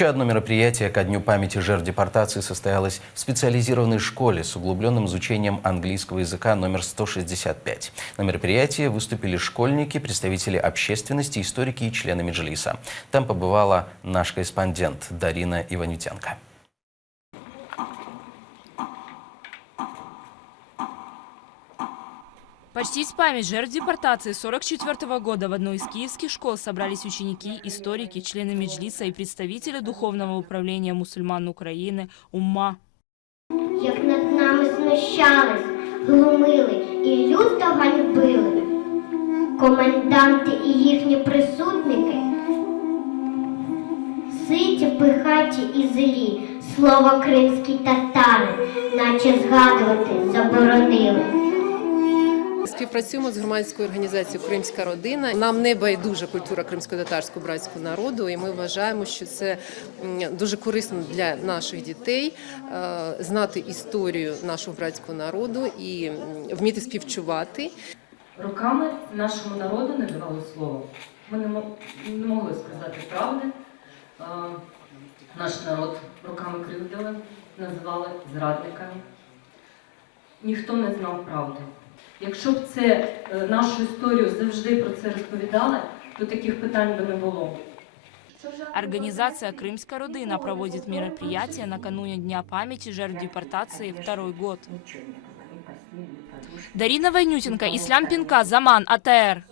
Еще одно мероприятие ко Дню памяти жертв депортации состоялось в специализированной школе с углубленным изучением английского языка номер 165. На мероприятии выступили школьники, представители общественности, историки и члены Меджлиса. Там побывала наш корреспондент Дарина Иванютенко. Почтить память жертв депортации 1944 года в одной из киевских школ собрались ученики, историки, члены Меджлиса и представители Духовного управления мусульман України «Умма». Як над нами знущались, глумили і люто ганьбили, коменданти і їхні присутники, ситі, пихаті і злі, слово кримські татари, наче згадувати заборонили. Співпрацюємо з громадською організацією «Кримська родина». Нам не байдужа культура кримсько-татарського братського народу, і ми вважаємо, що це дуже корисно для наших дітей знати історію нашого братського народу і вміти співчувати. Роками нашому народу не давали слова. Ми не могли сказати правди. Наш народ роками кривдили, називали зрадниками. Ніхто не знав правди. Якщо б нашу історію завжди про це розповідали, то таких питань би не було. Организация «Крымская родина» проводит мероприятие накануне Дня памяти жертв депортации второй год. Дарина Иванютенко, Ислам Пинка, Заман, АТР.